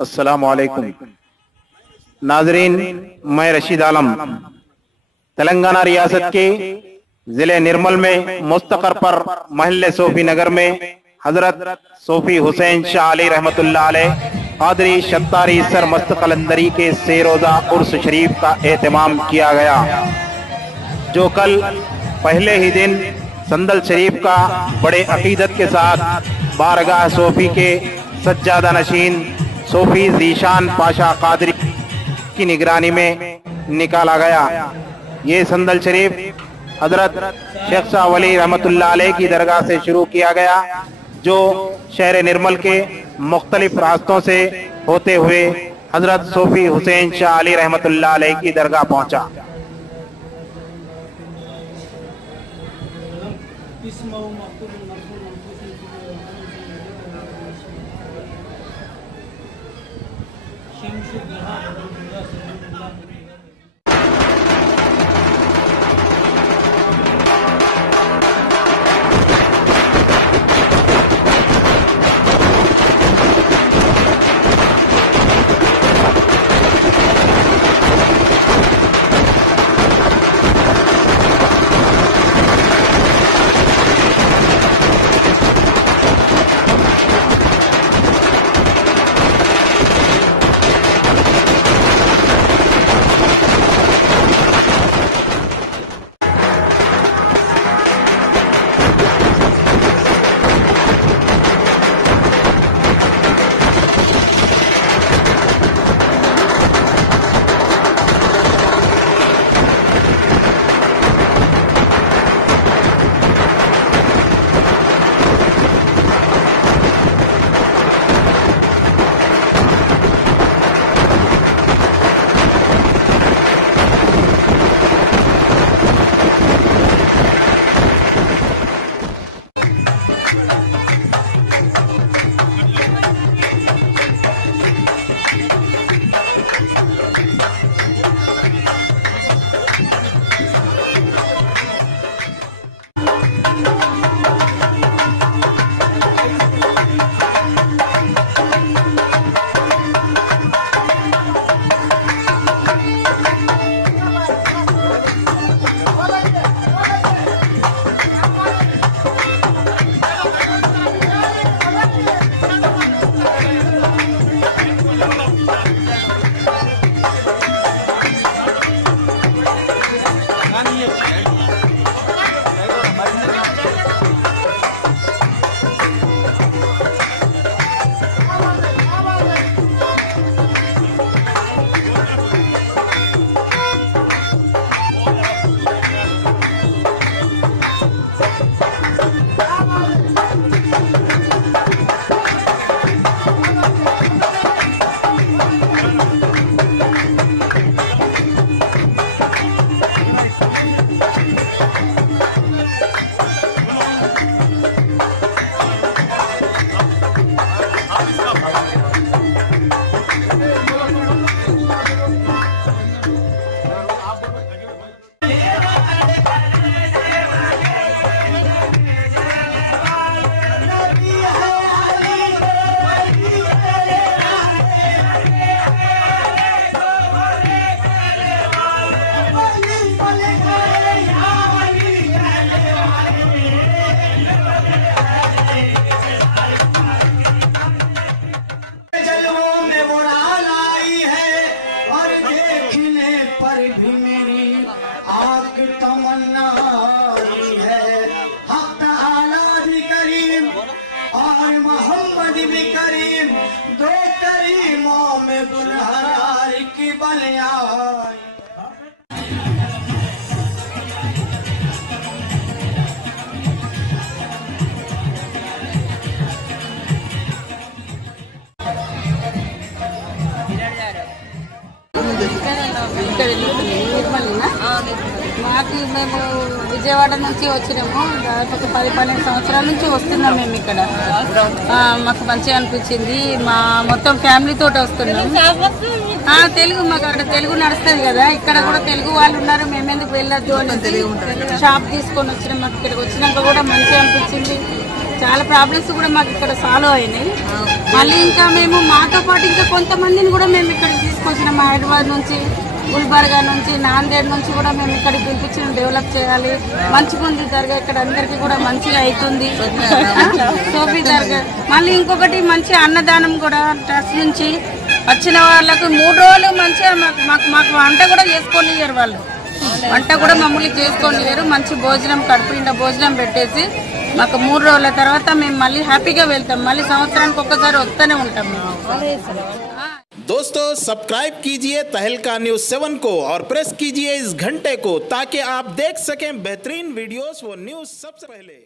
अस्सलामु अलैकुम नाजरीन, मैं रशीद आलम तेलंगाना रियासत के जिले निर्मल में मुस्तकर पर महल्ले सोफी नगर में हजरत सोफी हुसैन शाह अली रहमतुल्लाह अलैह कादरी शत्तारी सर मस्त कलंदरी के सेरोजा उर्स शरीफ का एहतमाम किया गया, जो कल पहले ही दिन संदल शरीफ का बड़े अकीदत के साथ बारगाह सोफी के सज्जादा नशीन सोफी जीशान पाशा कादरी की निगरानी में निकाला गया। ये संदल शरीफ हजरत शेख शाह वली रहमतुल्लाह अलैह की दरगाह से शुरू किया गया, जो शहर निर्मल के मुख्तलिफ रास्तों से होते हुए हजरत सोफी हुसैन शाह अली रहमतुल्लाह अलैह की दरगाह पहुंचा। మాకు మేము విజయవాడ నుంచి వచ్చినాము. దాదాపు 10-12 సంవత్సరాల నుంచి వస్తున్నాం మేము ఇక్కడ. మాకు మంచిగా అనిపించింది. మా మొత్తం ఫ్యామిలీతో వస్తున్నాం. తెలుగు మాకు అక్కడ తెలుగు నడుస్తుంది కదా, ఇక్కడ కూడా తెలుగు వాళ్ళు ఉన్నారు. మేము ఎందుకు వెళ్ళొద్దు అని షాప్ తీసుకొని వచ్చినాం. మాకు ఇక్కడికి వచ్చినాక కూడా మంచిగా అనిపించింది. చాలా ప్రాబ్లమ్స్ కూడా మాకు ఇక్కడ సాల్వ్ అయినాయి. మళ్ళీ ఇంకా మేము మాతో పాటు ఇంకా కొంతమందిని కూడా మేము ఇక్కడికి తీసుకొచ్చినాం. హైదరాబాద్ నుంచి, గుల్బర్గా నుంచి, నాందేడ్ నుంచి కూడా మేము ఇక్కడికి పిలిపించిన డెవలప్ చేయాలి. మంచిగా ఉంది దర్గా, ఇక్కడ అందరికీ కూడా మంచిగా అవుతుంది సోఫీ దర్గా. మళ్ళీ ఇంకొకటి మంచి అన్నదానం కూడా ట్రస్ట్ నుంచి వచ్చిన వాళ్ళకు 3 రోజులు మంచిగా మాకు వంట కూడా చేసుకోనియరు. వాళ్ళు వంట కూడా మమ్మల్ని చేసుకోనియరు. మంచి భోజనం, కడుపు నిండా భోజనం పెట్టేసి మాకు 3 రోజుల తర్వాత మేము మళ్ళీ హ్యాపీగా వెళ్తాం. మళ్ళీ సంవత్సరానికి ఒక్కసారి వస్తూనే ఉంటాం మేము. दोस्तों सब्सक्राइब कीजिए तहलका न्यूज़ 7 को और प्रेस कीजिए इस घंटे को ताकि आप देख सकें बेहतरीन वीडियोस व न्यूज़ सबसे पहले।